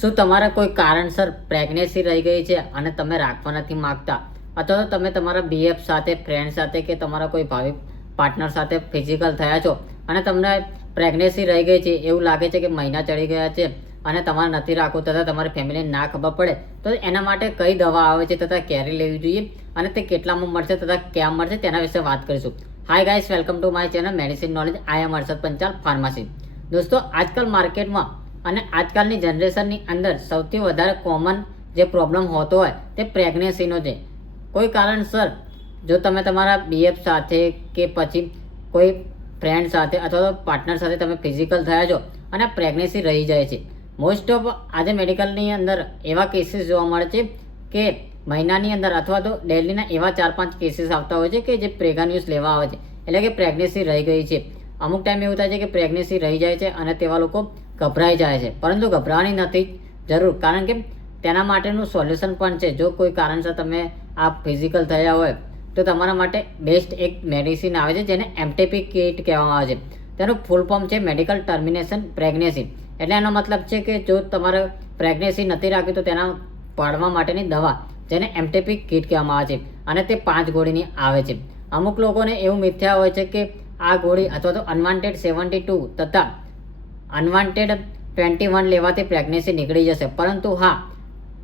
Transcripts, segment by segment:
શું તમારા કોઈ કારણસર પ્રેગ્નન્સી રહી ગઈ છે અને તમે રાખવા નથી માંગતા, અથવા તો તમે તમારા બીએફ સાથે, ફ્રેન્ડ સાથે કે તમારા કોઈ ભાવિ પાર્ટનર સાથે ફિઝિકલ થયા છો અને તમને પ્રેગ્નન્સી રહી ગઈ છે, એવું લાગે છે કે મહિના ચડી ગયા છે અને તમારે નથી રાખવું તથા તમારી ફેમિલીને ના ખબર પડે તો એના માટે કઈ દવા આવે છે તથા ક્યારે લેવી જોઈએ અને તે કેટલામાં મળશે તથા ક્યાં મળશે તેના વિશે વાત કરીશું. Hi guys, welcome to my channel medicine knowledge. I am Harshad Panchal, pharmacy. દોસ્તો, આજકાલ માર્કેટમાં અને આજકાલની જનરેશનની અંદર સૌથી વધારે કોમન જે પ્રોબ્લેમ હોતો હોય તે પ્રેગ્નન્સીનો છે. કોઈ કારણસર જો તમે તમારા બીએફ સાથે કે પછી કોઈ ફ્રેન્ડ સાથે અથવા તો પાર્ટનર સાથે તમે ફિઝિકલ થયા છો અને પ્રેગ્નન્સી રહી જાય છે. મોસ્ટ ઓફ આજે મેડિકલની અંદર એવા કેસીસ જોવા મળે છે કે મહિનાની અંદર અથવા તો ડેલીના એવા 4-5 કેસીસ આવતા હોય છે કે જે પ્રેગ્નન્સ લેવા આવે છે, એટલે કે પ્રેગ્નન્સી રહી ગઈ છે. અમુક ટાઈમ એવું થાય છે કે પ્રેગ્નન્સી રહી જાય છે અને તેવા લોકો ગભરાઈ જાય છે, પરંતુ ગભરાવાની નથી જરૂર, કારણ કે તેના માટેનું સોલ્યુશન પણ છે. જો કોઈ કારણસર તમે આ ફિઝિકલ થયા હોય તો તમારા માટે બેસ્ટ એક મેડિસિન આવે છે જેને એમટીપી કિટ કહેવામાં આવે છે. તેનું ફૂલ ફોર્મ છે મેડિકલ ટર્મિનેશન પ્રેગ્નન્સી. એટલે એનો મતલબ છે કે જો તમારે પ્રેગ્નન્સી નથી રાખવી તો તેના પાડવા માટેની દવા જેને એમટીપી કિટ કહેવામાં આવે છે અને તે 5 ગોળીની આવે છે. અમુક લોકોને એવું મિથ્યા હોય છે કે આ ગોળી અથવા તો અનવાન્ટેડ 72 તથા અનવાન્ટેડ 21 લેવાથી પ્રેગ્નન્સી નીકળી જશે, પરંતુ હા,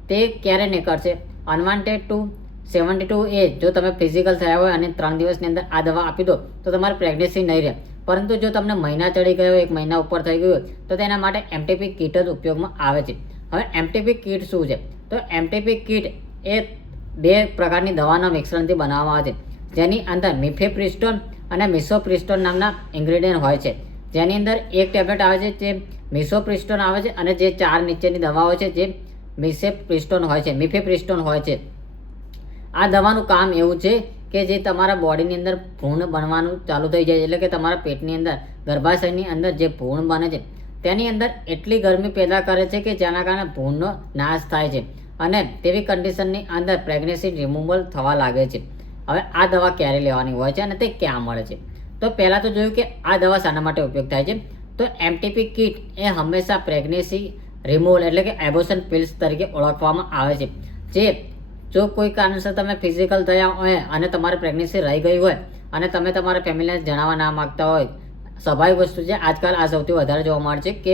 તે ક્યારે નીકળશે? અનવાન્ટેડ 72 એ જો તમે ફિઝિકલ થયા હોય અને 3 દિવસની અંદર આ દવા આપી દો તો તમારી પ્રેગ્નન્સી નહીં રહે. પરંતુ જો તમને મહિના ચડી ગયો, 1 મહિના ઉપર થઈ ગયું તો તેના માટે એમટીપી કિટ જ ઉપયોગમાં આવે છે. હવે એમટીપી કિટ શું છે? તો એમટીપી કિટ એ 2 પ્રકારની દવાના મિશ્રણથી બનાવવામાં આવે છે, જેની અંદર મિફેપ્રિસ્ટોન અને મિસોપ્રિસ્ટોન નામના ઇન્ગ્રેડિયન્ટ હોય છે. જેની અંદર એક ટેબ્લેટ આવે છે જે મિસોપ્રિસ્ટોન આવે છે અને જે 4 નીચેની દવા હોય છે જે મિસેપ્રિસ્ટોન હોય છે, મિફેપ્રિસ્ટોન હોય છે. આ દવાનું કામ એવું છે કે જે તમારા બોડીની અંદર ભ્રૂણ બનવાનું ચાલુ થઈ જાય, એટલે કે તમારા પેટની અંદર, ગર્ભાશયની અંદર જે ભ્રૂણ બને છે તેની અંદર એટલી ગરમી પેદા કરે છે કે જેના કારણે ભ્રૂણનો નાશ થાય છે અને તેવી કન્ડિશનની અંદર પ્રેગ્નન્સી રિમૂવલ થવા લાગે છે. હવે આ દવા ક્યારે લેવાની હોય છે અને તે ક્યાં મળે છે? તો પહેલાં તો જોયું કે આ દવા શાના માટે ઉપયોગ થાય છે. તો એમટીપી કિટ એ હંમેશા પ્રેગ્નન્સી રિમૂવલ એટલે કે એબોર્શન પિલ્સ તરીકે ઓળખવામાં આવે છે. જે જો કોઈ કારણસર તમે ફિઝિકલ થયા હોય અને તમારી પ્રેગ્નન્સી રહી ગઈ હોય અને તમે તમારા ફેમિલીને જણાવવા ના માગતા હોય, સ્વાભાવિક વસ્તુ છે. આજકાલ આ સૌથી વધારે જોવા મળે છે કે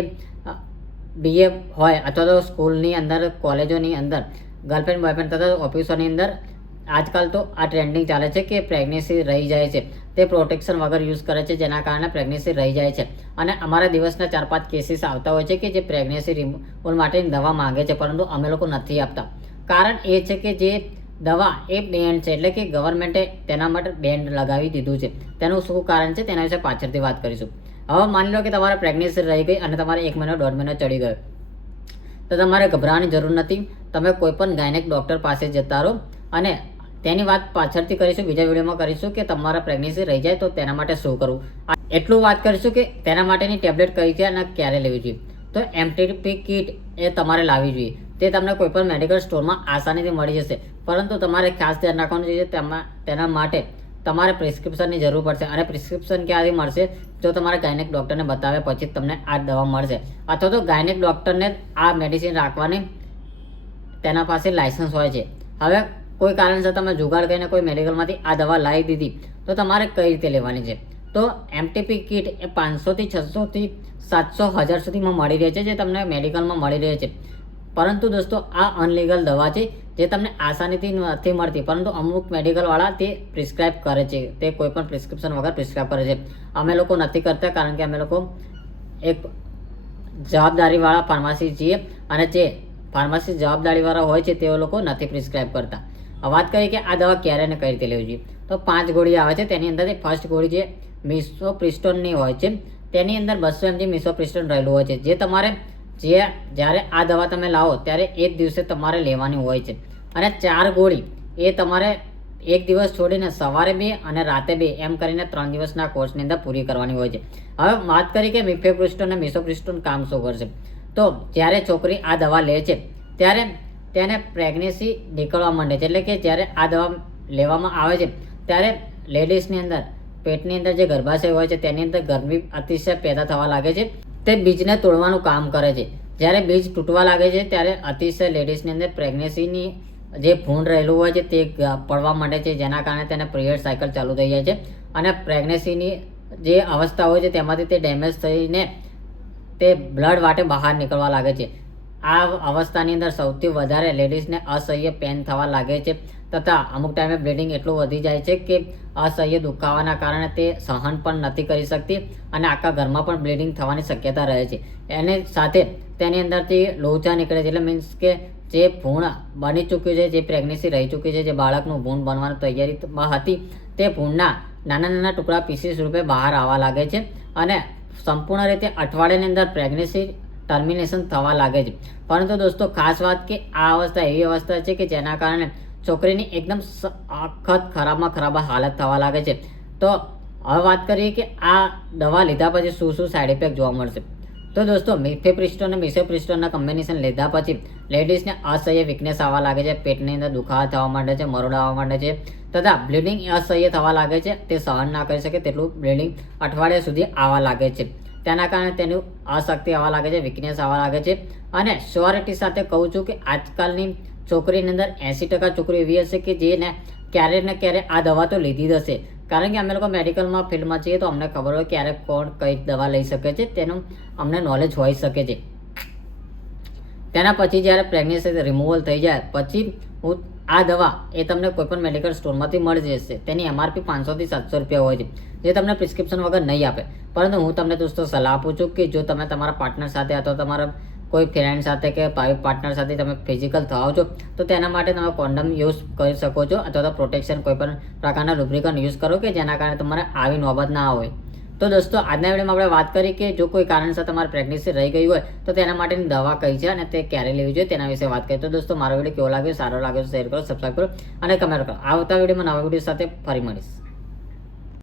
બીએ હોય અથવા તો સ્કૂલની અંદર, કોલેજોની અંદર, ગર્લફ્રેન્ડ બોયફ્રેન્ડ તથા ઓફિસોની અંદર આજકાલ તો આ ટ્રેન્ડિંગ ચાલે છે કે પ્રેગ્નન્સી રહી જાય છે, તે પ્રોટેક્શન વગર યુઝ કરે છે, જેના કારણે પ્રેગ્નન્સી રહી જાય છે. અને અમારા દિવસના 4-5 કેસીસ આવતા હોય છે કે જે પ્રેગ્નન્સી રિમૂવલ માટેની દવા માંગે છે, પરંતુ અમે લોકો નથી આપતા. કારણ એ છે કે જે દવા એ બેન્ડ છે, એટલે કે ગવર્મેન્ટે તેના માટે બેન્ડ લગાવી દીધું છે. તેનું શું કારણ છે તેના વિશે પાછળથી વાત કરીશું. હવે માની લો કે તમારે પ્રેગ્નન્સી રહી ગઈ અને તમારે 1 મહિનો 1.5 મહિનો ચડી ગયો, તો તમારે ગભરાવાની જરૂર નથી. તમે કોઈ પણ ગાયનેક ડૉક્ટર પાસે જતા રહો અને તેની વાત પાછળથી કરીશું, બીજા વિડીયોમાં કરીશું કે તમારા પ્રેગ્નન્સી રહી જાય તો તેના માટે શું કરવું. એટલું વાત કરીશું કે તેના માટેની ટેબ્લેટ કઈ છે અને ક્યારે લેવી જોઈએ. તો એમટીપી કિટ એ તમારે લાવવી જોઈએ. તે તમને કોઈપણ મેડિકલ સ્ટોરમાં આસાનીથી મળી જશે, પરંતુ તમારે ખાસ ધ્યાન રાખવાનું છે તેના માટે તમારે પ્રિસ્ક્રિપ્શનની જરૂર પડશે. અને પ્રિસ્ક્રિપ્શન ક્યાંથી મળશે? જો તમારા ગાયનેક ડૉક્ટરને બતાવ્યા પછી જ તમને આ દવા મળશે, અથવા તો ગાયનેક ડૉક્ટરને આ મેડિસિન રાખવાની તેના પાસે લાયસન્સ હોય છે. હવે કોઈ કારણસર તમે જુગાડ કરીને કોઈ મેડિકલમાંથી આ દવા લાવી દીધી તો તમારે કઈ રીતે લેવાની છે? તો એમટીપી કિટ એ 500થી 600 થી 700 1000 સુધીમાં મળી રહે છે, જે તમને મેડિકલમાં મળી રહે છે. પરંતુ દોસ્તો, આ અનલીગલ દવા છે જે તમને આસાનીથી નથી મળતી, પરંતુ અમુક મેડિકલવાળા તે પ્રિસ્ક્રાઇબ કરે છે, તે કોઈ પણ પ્રિસ્ક્રિપ્શન વગર પ્રિસ્ક્રાઇબ કરે છે. અમે લોકો નથી કરતા, કારણ કે અમે લોકો એક જવાબદારીવાળા ફાર્મસી છીએ અને જે ફાર્મસી જવાબદારીવાળા હોય છે તેઓ લોકો નથી પ્રિસ્ક્રાઇબ કરતા. વાત કરીએ કે આ દવા ક્યારે અને કઈ રીતે લેવી જોઈએ. તો 5 ગોળી આવે છે. તેની અંદર ફર્સ્ટ ગોળી જે મિસોપ્રિસ્ટોનની હોય છે તેની અંદર 200 mg મિસોપ્રિસ્ટોન રહેલું હોય છે, જે તમારે જ્યારે આ દવા તમે લાવો ત્યારે 1 દિવસે તમારે લેવાની હોય છે. અને 4 ગોળી એ તમારે 1 દિવસ છોડીને સવારે 2 અને રાતે 2 એમ કરીને 3 દિવસના કોર્સની અંદર પૂરી કરવાની હોય છે. હવે વાત કરીએ કે મિફેપ્રિસ્ટોન અને મિસોપ્રિસ્ટોન કામ શું કરશે. તો જ્યારે છોકરી આ દવા લે છે ત્યારે તેને પ્રેગ્નન્સી નીકળવા માંડે છે, એટલે કે જ્યારે આ દવા લેવામાં આવે છે ત્યારે લેડીઝની અંદર પેટની અંદર જે ગર્ભાશય હોય છે તેની અંદર ગરમી અતિશય પેદા થવા લાગે છે. તે બીજને તોડવાનું કામ કરે છે, જ્યારે બીજ તૂટવા લાગે છે ત્યારે અતિશય લેડીઝની અંદર પ્રેગ્નન્સીની જે ભૂણ રહેલું હોય છે તે પડવા માંડે છે, જેના કારણે તેને પિરિયડ સાયકલ ચાલુ થઈ જાય છે અને પ્રેગ્નન્સીની જે અવસ્થા હોય છે તેમાંથી તે ડેમેજ થઈને તે બ્લડ વાટે બહાર નીકળવા લાગે છે. આ અવસ્થાની અંદર સૌથી વધારે લેડીઝને અસહ્ય પેન થવા લાગે છે તથા અમુક ટાઈમે બ્લીડિંગ એટલું વધી જાય છે કે અસહ્ય દુખાવાના કારણે તે સહન પણ નથી કરી શકતી અને આખા ઘરમાં પણ બ્લીડિંગ થવાની શક્યતા રહે છે. એની સાથે તેની અંદરથી લોચા નીકળે છે, એટલે મીન્સ કે જે ભૂણ બની ચૂક્યું છે, જે પ્રેગ્નન્સી રહી ચૂકી છે, જે બાળકનું ભૂણ બનવાની તૈયારીમાં હતી તે ભૂણના નાના નાના ટુકડા પીસીસ રૂપે બહાર આવવા લાગે છે અને સંપૂર્ણ રીતે અઠવાડિયાની અંદર પ્રેગ્નન્સી ટર્મિનેશન થવા લાગે છે. પરંતુ દોસ્તો ખાસ વાત કે આ અવસ્થા એવી અવસ્થા છે કે જેના કારણે છોકરીની એકદમ સખત ખરાબમાં ખરાબ હાલત થવા લાગે છે. તો હવે વાત કરીએ કે આ દવા લીધા પછી શું શું સાઈડ ઇફેક્ટ જોવા મળશે. તો દોસ્તો મિફેપ્રિસ્ટોન અને મિસોપ્રિસ્ટોનના કોમ્બિનેશન લીધા પછી લેડીઝને અસહ્ય વીકનેસ આવવા લાગે છે, પેટની અંદર દુખાવા થવા માંડે છે, મરોડા આવવા માંડે છે તથા બ્લીડિંગ અસહ્ય થવા લાગે છે. તે સહન ના કરી શકે તેટલું બ્લીડિંગ અઠવાડિયા સુધી આવવા લાગે છે. તેના કારણે તેનું અશક્તિ આવવા લાગે છે, વીકનેસ આવવા લાગે છે. અને શ્યોરિટી સાથે કહું છું કે આજકાલની છોકરીની અંદર 80% છોકરીઓ એવી હશે કે જેને ક્યારેક ને ક્યારે આ દવા તો લીધી જ હશે. કારણ કે અમે લોકો મેડિકલમાં ફિલ્ડમાં છીએ તો અમને ખબર હોય ક્યારે કોણ કઈ દવા લઈ શકે છે, તેનું અમને નોલેજ હોઈ શકે છે. તેના પછી જ્યારે પ્રેગ્નન્સી રિમૂવલ થઈ જાય પછી આ દવા એ તમને કોઈ પણ મેડિકલ સ્ટોરમાંથી મળી જશે. તેની MRP 500 થી 700 રૂપિયા હોય છે, જે તમને પ્રિસ્ક્રિપ્શન વગર નહીં આપે. પરંતુ હું તમને દોસ્તો સલાહ આપું છું કે જો તમે તમારા પાર્ટનર સાથે અથવા તમારા કોઈ ફ્રેન્ડ સાથે કે પાર્ટનર સાથે તમે ફિઝિકલ થાઓ છો તો તેના માટે તમે કોન્ડમ યુઝ કરી શકો છો અથવા તો પ્રોટેક્શન કોઈ પણ પ્રકારના લુબ્રિકન્ટ યુઝ કરો કે જેના કારણે તમારે આવી નોબત ના હોય. તો દોસ્તો આજના વિડીયોમાં આપણે વાત કરી કે જો કોઈ કારણસર તમારી પ્રેગ્નન્સી રહી ગઈ હોય તો તેના માટેની દવા કઈ છે અને તે ક્યારે લેવી જોઈએ તેના વિશે વાત કરીએ. તો દોસ્તો મારો વિડીયો કેવો લાગ્યો, સારો લાગ્યો, શેર કરો, સબસ્ક્રાઈબ કરો અને કમેન્ટ કરો. આવતા વિડીયોમાં નવા વિડીયો સાથે ફરી મળીશ.